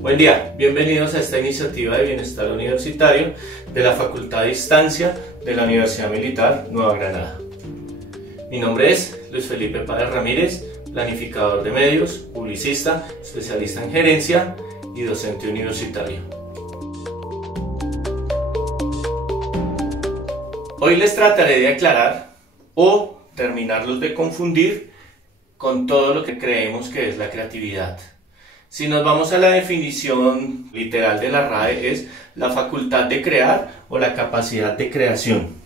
Buen día, bienvenidos a esta iniciativa de bienestar universitario de la Facultad de Distancia de la Universidad Militar Nueva Granada. Mi nombre es Luis Felipe Páez Ramírez, planificador de medios, publicista, especialista en gerencia y docente universitario. Hoy les trataré de aclarar o terminarlos de confundir con todo lo que creemos que es la creatividad. Si nos vamos a la definición literal de la RAE, es la facultad de crear o la capacidad de creación.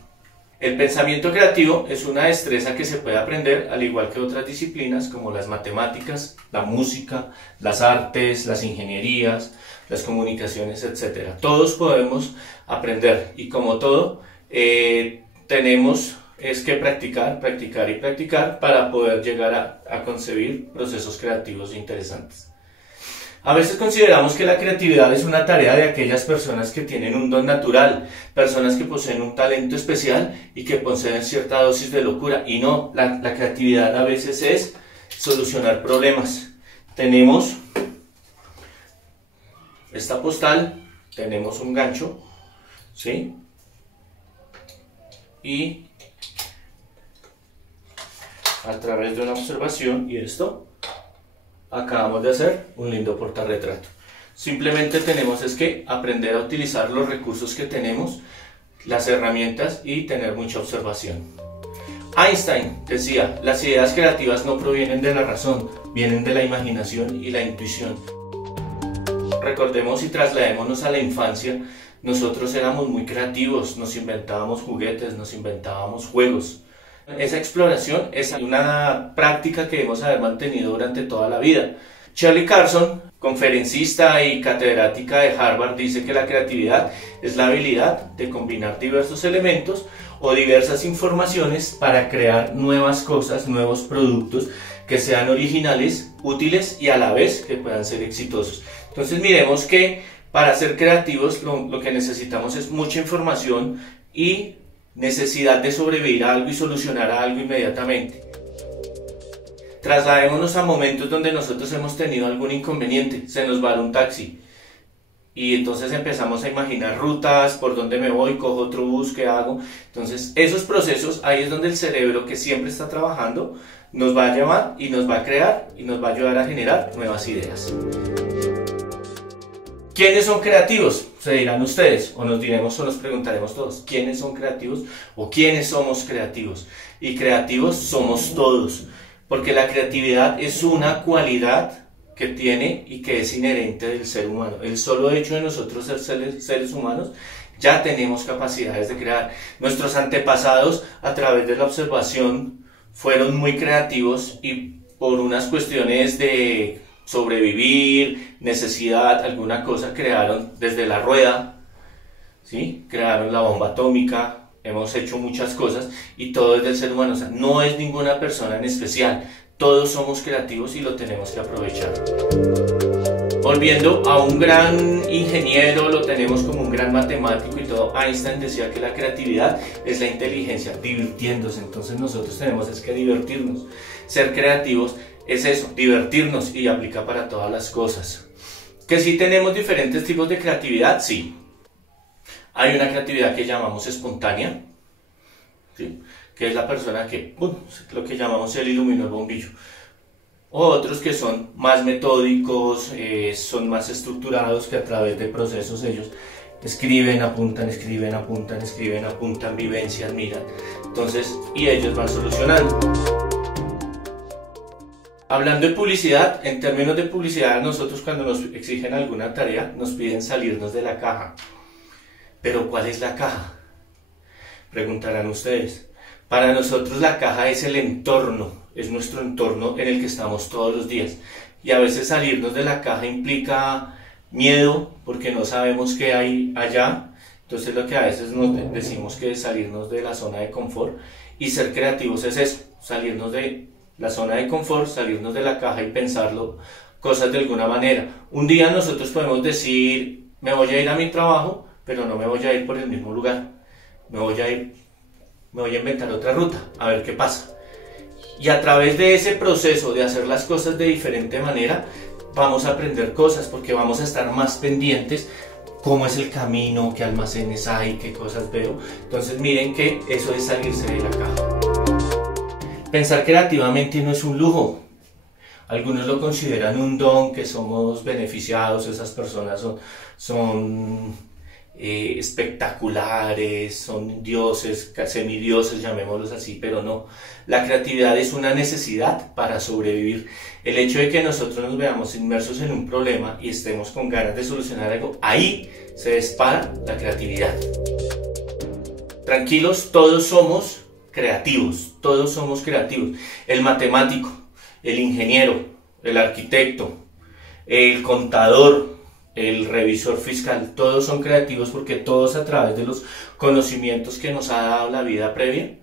El pensamiento creativo es una destreza que se puede aprender al igual que otras disciplinas como las matemáticas, la música, las artes, las ingenierías, las comunicaciones, etc. Todos podemos aprender y como todo tenemos que practicar y practicar para poder llegar a concebir procesos creativos interesantes. A veces consideramos que la creatividad es una tarea de aquellas personas que tienen un don natural, personas que poseen un talento especial y que poseen cierta dosis de locura. Y no, la creatividad a veces es solucionar problemas. Tenemos esta postal, tenemos un gancho, ¿sí? Y a través de una observación y esto, acabamos de hacer un lindo portarretrato. Simplemente tenemos que aprender a utilizar los recursos que tenemos, las herramientas y tener mucha observación. Einstein decía, las ideas creativas no provienen de la razón, vienen de la imaginación y la intuición. Recordemos y trasladémonos a la infancia, nosotros éramos muy creativos, nos inventábamos juguetes, nos inventábamos juegos. Esa exploración es una práctica que debemos haber mantenido durante toda la vida. Shirley Carson, conferencista y catedrática de Harvard, dice que la creatividad es la habilidad de combinar diversos elementos o diversas informaciones para crear nuevas cosas, nuevos productos que sean originales, útiles y a la vez que puedan ser exitosos. Entonces miremos que para ser creativos lo que necesitamos es mucha información y necesidad de sobrevivir a algo y solucionar a algo inmediatamente. Trasladémonos a momentos donde nosotros hemos tenido algún inconveniente, se nos va un taxi y entonces empezamos a imaginar rutas, por dónde me voy, cojo otro bus, ¿qué hago? Entonces esos procesos, ahí es donde el cerebro, que siempre está trabajando, nos va a llevar y nos va a crear y nos va a ayudar a generar nuevas ideas. ¿Quiénes son creativos? Se dirán ustedes, o nos diremos o nos preguntaremos todos, ¿quiénes son creativos o quiénes somos creativos? Y creativos somos todos, porque la creatividad es una cualidad que tiene y que es inherente del ser humano. El solo hecho de nosotros ser seres humanos, ya tenemos capacidades de crear. Nuestros antepasados, a través de la observación, fueron muy creativos y por unas cuestiones de sobrevivir, necesidad, alguna cosa, crearon desde la rueda, ¿sí? Crearon la bomba atómica, hemos hecho muchas cosas y todo es del ser humano, o sea, no es ninguna persona en especial, todos somos creativos y lo tenemos que aprovechar. Volviendo a un gran ingeniero, lo tenemos como un gran matemático y todo, Einstein decía que la creatividad es la inteligencia divirtiéndose, entonces nosotros tenemos que divertirnos, ser creativos es eso, divertirnos y aplica para todas las cosas. Que sí tenemos diferentes tipos de creatividad, sí. Hay una creatividad que llamamos espontánea, ¿sí? Que es la persona que, lo que llamamos el iluminó el bombillo. Otros que son más metódicos, son más estructurados, que a través de procesos ellos escriben, apuntan, vivencias, miran. Entonces, y ellos van solucionando. Hablando de publicidad, en términos de publicidad, nosotros cuando nos exigen alguna tarea, nos piden salirnos de la caja. ¿Pero cuál es la caja? Preguntarán ustedes. Para nosotros la caja es el entorno, es nuestro entorno en el que estamos todos los días. Y a veces salirnos de la caja implica miedo, porque no sabemos qué hay allá. Entonces lo que a veces nos decimos que es salirnos de la zona de confort. Y ser creativos es eso, salirnos de la zona de confort, salirnos de la caja y pensarlo, cosas de alguna manera. Un día nosotros podemos decir, me voy a ir a mi trabajo, pero no me voy a ir por el mismo lugar. Me voy a inventar otra ruta, a ver qué pasa. Y a través de ese proceso de hacer las cosas de diferente manera, vamos a aprender cosas porque vamos a estar más pendientes cómo es el camino, qué almacenes hay, qué cosas veo. Entonces miren que eso es salirse de la caja. Pensar creativamente no es un lujo. Algunos lo consideran un don, que somos beneficiados, esas personas son espectaculares, son dioses, semidioses, llamémoslos así, pero no. La creatividad es una necesidad para sobrevivir. El hecho de que nosotros nos veamos inmersos en un problema y estemos con ganas de solucionar algo, ahí se dispara la creatividad. Tranquilos, todos somos creativos, todos somos creativos. El matemático, el ingeniero, el arquitecto, el contador, el revisor fiscal, todos son creativos porque todos a través de los conocimientos que nos ha dado la vida previa,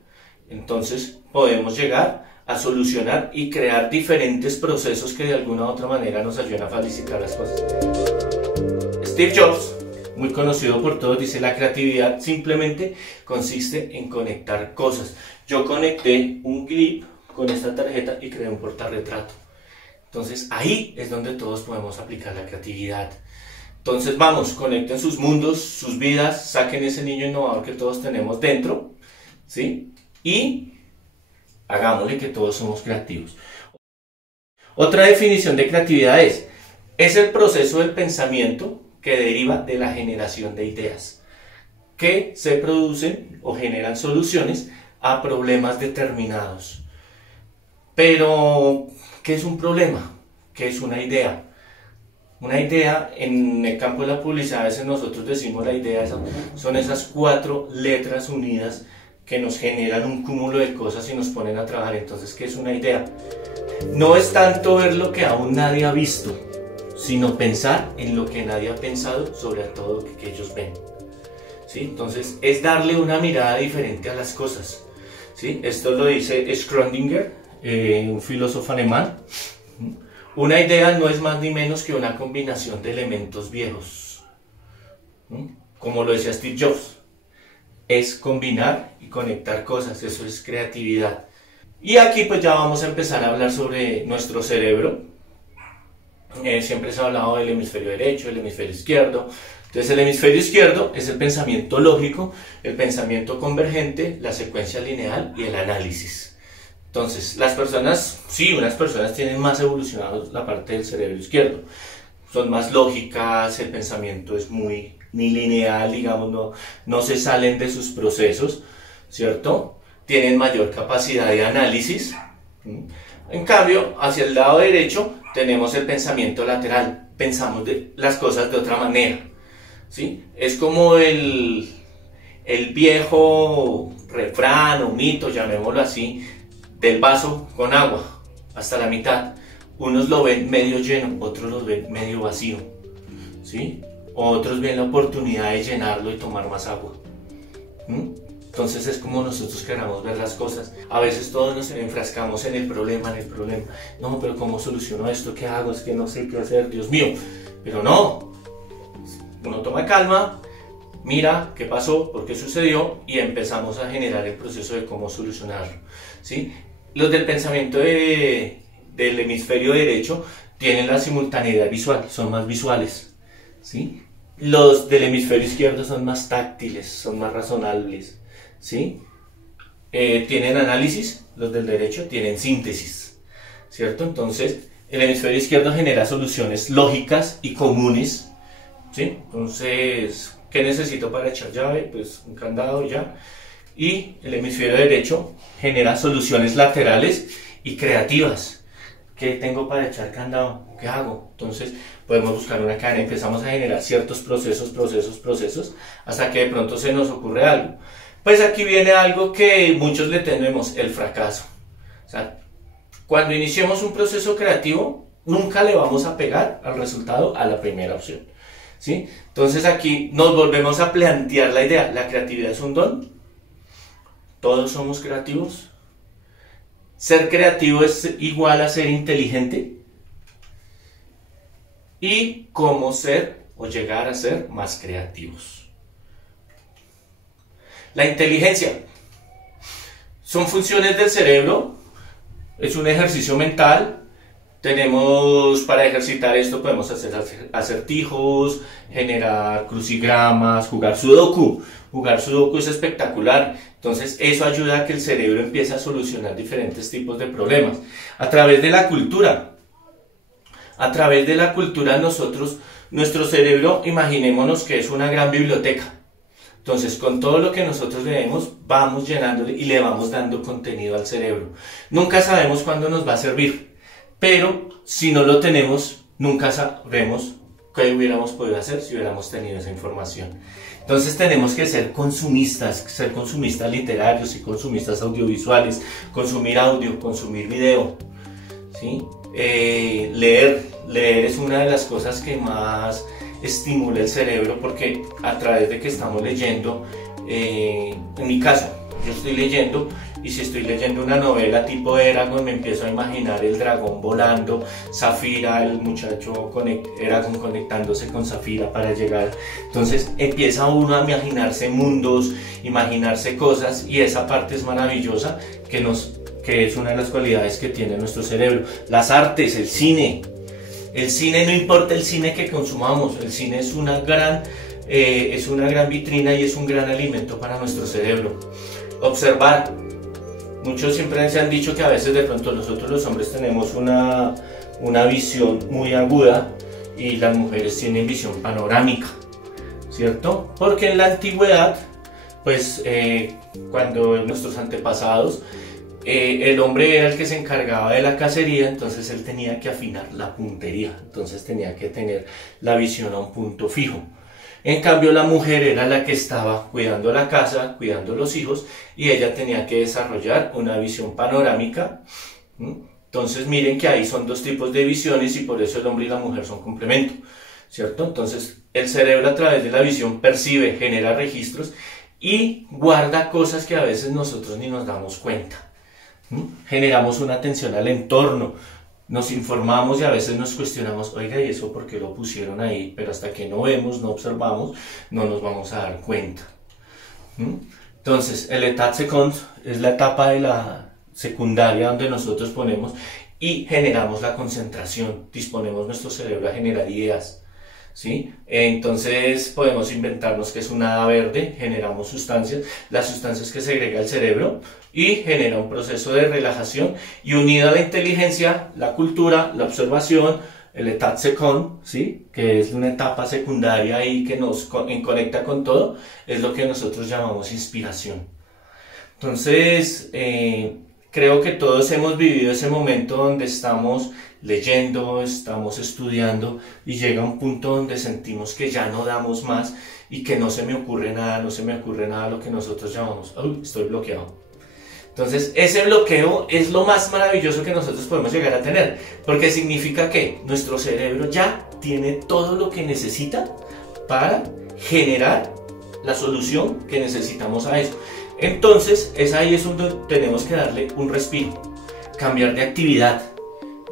entonces podemos llegar a solucionar y crear diferentes procesos que de alguna u otra manera nos ayuden a facilitar las cosas. Steve Jobs, muy conocido por todos, dice: la creatividad simplemente consiste en conectar cosas. Yo conecté un clip con esta tarjeta y creé un portarretrato. Entonces ahí es donde todos podemos aplicar la creatividad. Entonces vamos, conecten sus mundos, sus vidas, saquen ese niño innovador que todos tenemos dentro, ¿sí? Y hagámosle que todos somos creativos. Otra definición de creatividad es el proceso del pensamiento que deriva de la generación de ideas, que se producen o generan soluciones a problemas determinados. Pero, ¿qué es un problema? ¿Qué es una idea? Una idea, en el campo de la publicidad, a veces nosotros decimos la idea, son esas 4 letras unidas que nos generan un cúmulo de cosas y nos ponen a trabajar. Entonces, ¿qué es una idea? No es tanto ver lo que aún nadie ha visto, sino pensar en lo que nadie ha pensado sobre todo lo que ellos ven. ¿Sí? Entonces, es darle una mirada diferente a las cosas. ¿Sí? Esto lo dice Schrödinger, un filósofo alemán. Una idea no es más ni menos que una combinación de elementos viejos. Como lo decía Steve Jobs, es combinar y conectar cosas, eso es creatividad. Y aquí pues ya vamos a empezar a hablar sobre nuestro cerebro. Siempre se ha hablado del hemisferio derecho, el hemisferio izquierdo. Entonces el hemisferio izquierdo es el pensamiento lógico, el pensamiento convergente, la secuencia lineal y el análisis. Entonces, las personas, sí, unas personas tienen más evolucionado la parte del cerebro izquierdo. Son más lógicas, el pensamiento es muy lineal, digamos, no se salen de sus procesos, ¿cierto? Tienen mayor capacidad de análisis. En cambio, hacia el lado derecho tenemos el pensamiento lateral. Pensamos las cosas de otra manera, ¿sí? Es como el viejo refrán o mito, llamémoslo así, del vaso con agua hasta la mitad. Unos lo ven medio lleno, otros lo ven medio vacío, ¿sí? Otros ven la oportunidad de llenarlo y tomar más agua. Entonces es como nosotros queramos ver las cosas. A veces todos nos enfrascamos en el problema. No, pero ¿cómo soluciono esto? ¿Qué hago? Es que no sé qué hacer, Dios mío. Pero no, uno toma calma, mira qué pasó, por qué sucedió y empezamos a generar el proceso de cómo solucionarlo, ¿sí? Los del pensamiento del hemisferio derecho tienen la simultaneidad visual, son más visuales, ¿sí? Los del hemisferio izquierdo son más táctiles, son más razonables, ¿sí? Tienen análisis, los del derecho tienen síntesis, ¿cierto? Entonces, el hemisferio izquierdo genera soluciones lógicas y comunes, ¿sí? Entonces, ¿qué necesito para echar llave? Pues un candado ya. Y el hemisferio derecho genera soluciones laterales y creativas. ¿Qué tengo para echar candado? ¿Qué hago? Entonces podemos buscar una cadena, empezamos a generar ciertos procesos, hasta que de pronto se nos ocurre algo. Pues aquí viene algo que muchos le tememos, el fracaso. O sea, cuando iniciemos un proceso creativo, nunca le vamos a pegar al resultado a la primera opción, ¿sí? Entonces aquí nos volvemos a plantear la idea, ¿la creatividad es un don? ¿Todos somos creativos? ¿Ser creativo es igual a ser inteligente? ¿Y cómo ser o llegar a ser más creativos? La inteligencia son funciones del cerebro Es un ejercicio mental. Tenemos, para ejercitar esto, podemos hacer acertijos, generar crucigramas, jugar sudoku. Jugar sudoku es espectacular. Entonces, eso ayuda a que el cerebro empiece a solucionar diferentes tipos de problemas. A través de la cultura. A través de la cultura nosotros, nuestro cerebro, imaginémonos que es una gran biblioteca. Entonces, con todo lo que nosotros leemos, vamos llenándole y le vamos dando contenido al cerebro. Nunca sabemos cuándo nos va a servir. Pero si no lo tenemos, nunca sabremos qué hubiéramos podido hacer si hubiéramos tenido esa información. Entonces tenemos que ser consumistas literarios y consumistas audiovisuales, consumir audio, consumir video, ¿sí? Leer es una de las cosas que más estimula el cerebro, porque a través de que estamos leyendo, en mi caso, yo estoy leyendo, y si estoy leyendo una novela tipo Eragon, me empiezo a imaginar el dragón volando, Zafira, el muchacho Eragon conectándose con Zafira para llegar. Entonces empieza uno a imaginarse mundos, imaginarse cosas, y esa parte es maravillosa, que es una de las cualidades que tiene nuestro cerebro. Las artes, el cine. El cine, no importa el cine que consumamos, el cine es una gran vitrina y es un gran alimento para nuestro cerebro. Observar. Muchos siempre se han dicho que a veces de pronto nosotros los hombres tenemos una visión muy aguda y las mujeres tienen visión panorámica, ¿cierto? Porque en la antigüedad, pues cuando nuestros antepasados, el hombre era el que se encargaba de la cacería, entonces él tenía que afinar la puntería, entonces tenía que tener la visión a un punto fijo. En cambio, la mujer era la que estaba cuidando la casa, cuidando los hijos, y ella tenía que desarrollar una visión panorámica. Entonces, miren que ahí son dos tipos de visiones, y por eso el hombre y la mujer son complemento, ¿cierto? Entonces, el cerebro a través de la visión percibe, genera registros y guarda cosas que a veces nosotros ni nos damos cuenta. Generamos una atención al entorno. Nos informamos y a veces nos cuestionamos, oiga, ¿y eso por qué lo pusieron ahí? Pero hasta que no vemos, no observamos, no nos vamos a dar cuenta. Entonces, el état seconde es la etapa de la secundaria donde nosotros ponemos y generamos la concentración, disponemos nuestro cerebro a generar ideas, ¿sí? Entonces podemos inventarnos que es un hada verde, generamos sustancias, las sustancias que segrega el cerebro, y genera un proceso de relajación, y unido a la inteligencia, la cultura, la observación, el état seconde, ¿sí? Que es una etapa secundaria y que nos conecta con todo, es lo que nosotros llamamos inspiración. Entonces, creo que todos hemos vivido ese momento donde estamos leyendo, estamos estudiando y llega un punto donde sentimos que ya no damos más y que no se me ocurre nada, lo que nosotros llamamos, estoy bloqueado. Entonces, ese bloqueo es lo más maravilloso que nosotros podemos llegar a tener, porque significa que nuestro cerebro ya tiene todo lo que necesita para generar la solución que necesitamos a eso. Entonces, ahí es donde tenemos que darle un respiro, cambiar de actividad,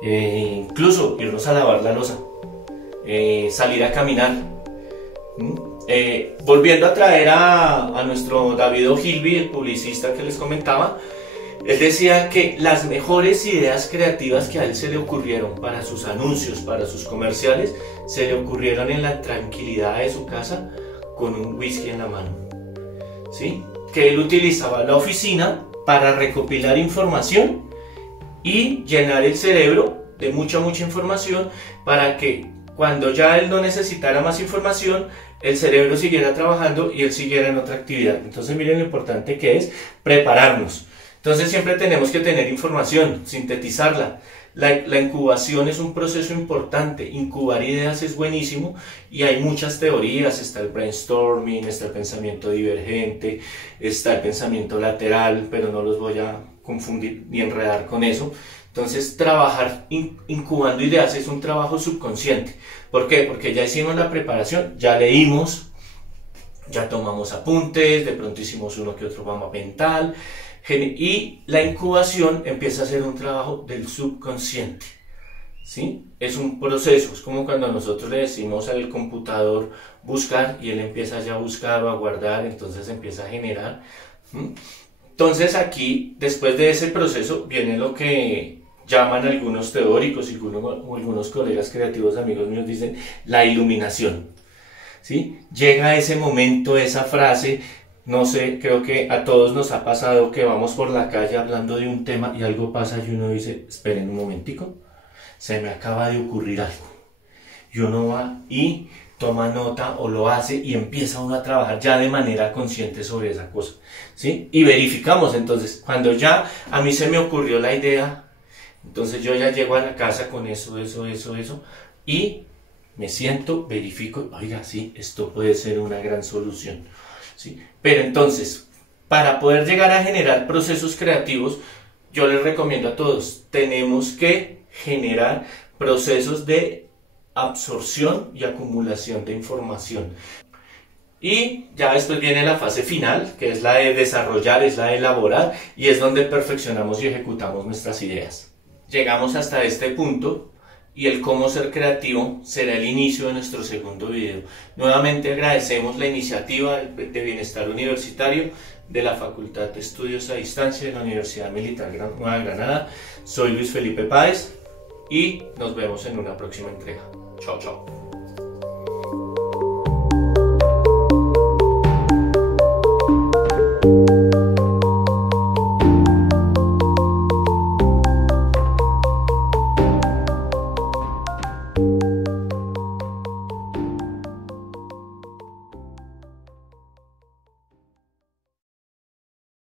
incluso irnos a lavar la loza, salir a caminar. Volviendo a traer a nuestro David Ogilvy, el publicista que les comentaba, él decía que las mejores ideas creativas que a él se le ocurrieron para sus anuncios, para sus comerciales, se le ocurrieron en la tranquilidad de su casa con un whisky en la mano, ¿sí? Que él utilizaba la oficina para recopilar información y llenar el cerebro de mucha información para que cuando ya él no necesitara más información, el cerebro siguiera trabajando y él siguiera en otra actividad. Entonces miren lo importante que es prepararnos. Entonces siempre tenemos que tener información, sintetizarla. La incubación es un proceso importante, incubar ideas es buenísimo y hay muchas teorías, está el brainstorming, está el pensamiento divergente, está el pensamiento lateral, pero no los voy a confundir ni enredar con eso. Entonces trabajar incubando ideas es un trabajo subconsciente. ¿Por qué? Porque ya hicimos la preparación, ya leímos, ya tomamos apuntes, de pronto hicimos uno que otro mapa mental, y la incubación empieza a ser un trabajo del subconsciente, ¿sí? Es un proceso, es como cuando nosotros le decimos al computador buscar y él empieza ya a buscar o a guardar, entonces empieza a generar. Entonces aquí, después de ese proceso, viene lo que llaman algunos teóricos y algunos colegas creativos, amigos míos, dicen la iluminación. ¿Sí? Llega ese momento, esa frase, no sé, creo que a todos nos ha pasado que vamos por la calle hablando de un tema y algo pasa y uno dice, esperen un momentico, se me acaba de ocurrir algo. Y uno va y toma nota o lo hace y empieza uno a trabajar ya de manera consciente sobre esa cosa, ¿sí? Y verificamos, entonces, cuando ya a mí se me ocurrió la idea, entonces yo ya llego a la casa con eso, y me siento, verifico, oiga, sí, esto puede ser una gran solución, ¿sí? Pero entonces, para poder llegar a generar procesos creativos, yo les recomiendo a todos, tenemos que generar procesos de absorción y acumulación de información. Y ya después viene la fase final, que es la de desarrollar, es la de elaborar, y es donde perfeccionamos y ejecutamos nuestras ideas. Llegamos hasta este punto y el cómo ser creativo será el inicio de nuestro segundo video. Nuevamente agradecemos la iniciativa de Bienestar Universitario de la Facultad de Estudios a Distancia de la Universidad Militar Nueva Granada. Soy Luis Felipe Páez y nos vemos en una próxima entrega. Chao, chao.